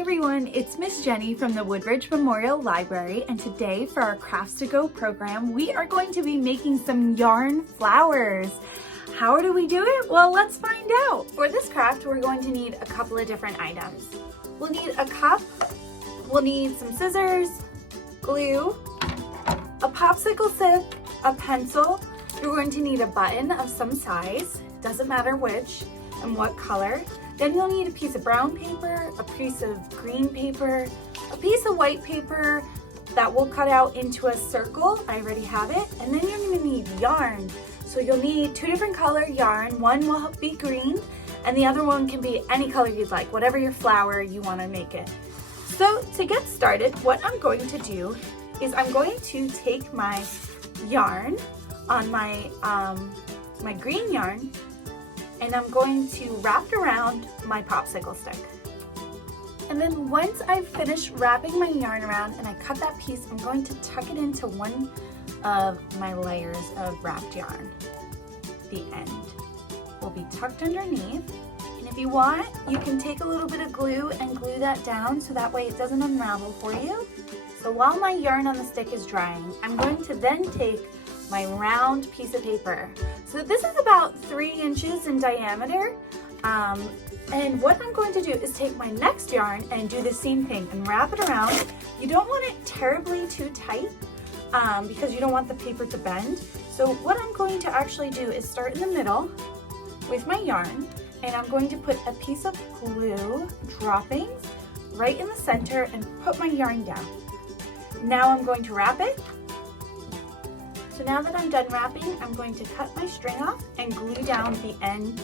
everyone, it's Miss Jenny from the Woodbridge Memorial Library, and today for our Crafts to Go program, we are going to be making some yarn flowers. How do we do it? Well, let's find out. For this craft, we're going to need a couple of different items. We'll need a cup, we'll need some scissors, glue, a popsicle stick, a pencil. You're going to need a button of some size, doesn't matter which and what color. Then you'll need a piece of brown paper, a piece of green paper, a piece of white paper that we'll cut out into a circle. I already have it. And then you're gonna need yarn. So you'll need two different color yarn. One will be green and the other one can be any color you'd like, whatever your flower you wanna make it. So to get started, what I'm going to do is I'm going to take my yarn on my green yarn, and I'm going to wrap it around my popsicle stick. And then once I've finished wrapping my yarn around and I cut that piece, I'm going to tuck it into one of my layers of wrapped yarn. The end will be tucked underneath. And if you want, you can take a little bit of glue and glue that down so that way it doesn't unravel for you. So while my yarn on the stick is drying, I'm going to then take my round piece of paper. So this is about 3 inches in diameter. And what I'm going to do is take my next yarn and do the same thing and wrap it around. You don't want it terribly too tight because you don't want the paper to bend. So what I'm going to actually do is start in the middle with my yarn, and I'm going to put a piece of glue droppings right in the center and put my yarn down. Now I'm going to wrap it. So now that I'm done wrapping, I'm going to cut my string off and glue down the end.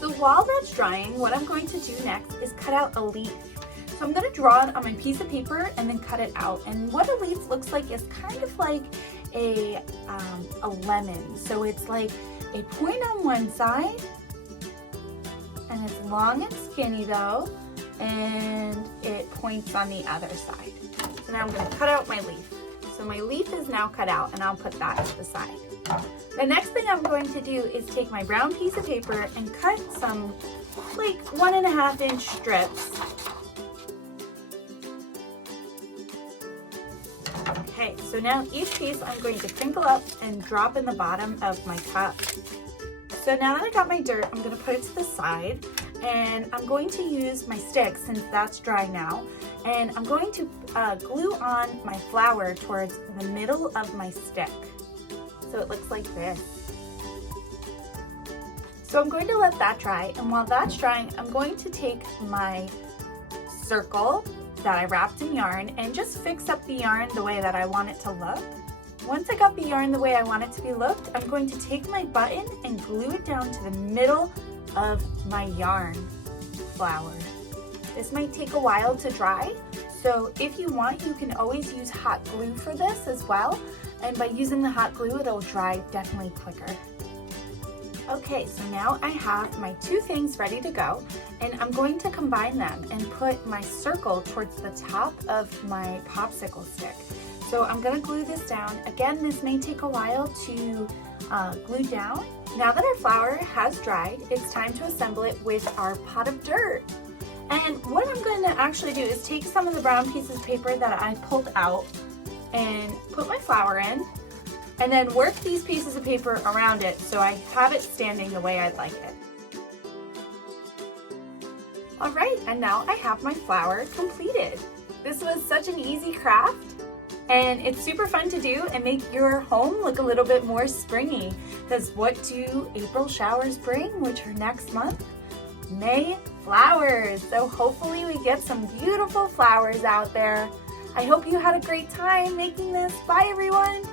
So while that's drying, what I'm going to do next is cut out a leaf. So I'm going to draw it on my piece of paper and then cut it out. And what a leaf looks like is kind of like a lemon. So it's like a point on one side, and it's long and skinny though, and it points on the other side. So now I'm going to cut out my leaf. So my leaf is now cut out and I'll put that to the side. The next thing I'm going to do is take my brown piece of paper and cut some like 1.5 inch strips. Okay, so now each piece I'm going to crinkle up and drop in the bottom of my cup. So now that I got my dirt, I'm going to put it to the side, and I'm going to use my stick since that's dry now, and I'm going to glue on my flower towards the middle of my stick. So it looks like this. So I'm going to let that dry, and while that's drying, I'm going to take my circle that I wrapped in yarn and just fix up the yarn the way that I want it to look. Once I got the yarn the way I want it to be looked, I'm going to take my button and glue it down to the middle of my yarn flower. This might take a while to dry, so if you want, you can always use hot glue for this as well, and by using the hot glue, it'll dry definitely quicker. Okay, so now I have my two things ready to go, and I'm going to combine them and put my circle towards the top of my popsicle stick. So I'm going to glue this down. Again, this may take a while to glue down. Now that our flower has dried, it's time to assemble it with our pot of dirt. And what I'm going to actually do is take some of the brown pieces of paper that I pulled out and put my flower in, and then work these pieces of paper around it so I have it standing the way I'd like it. All right, and now I have my flower completed. This was such an easy craft, and it's super fun to do and make your home look a little bit more springy, because what do April showers bring, which are next month? May flowers. So hopefully we get some beautiful flowers out there. I hope you had a great time making this. Bye everyone.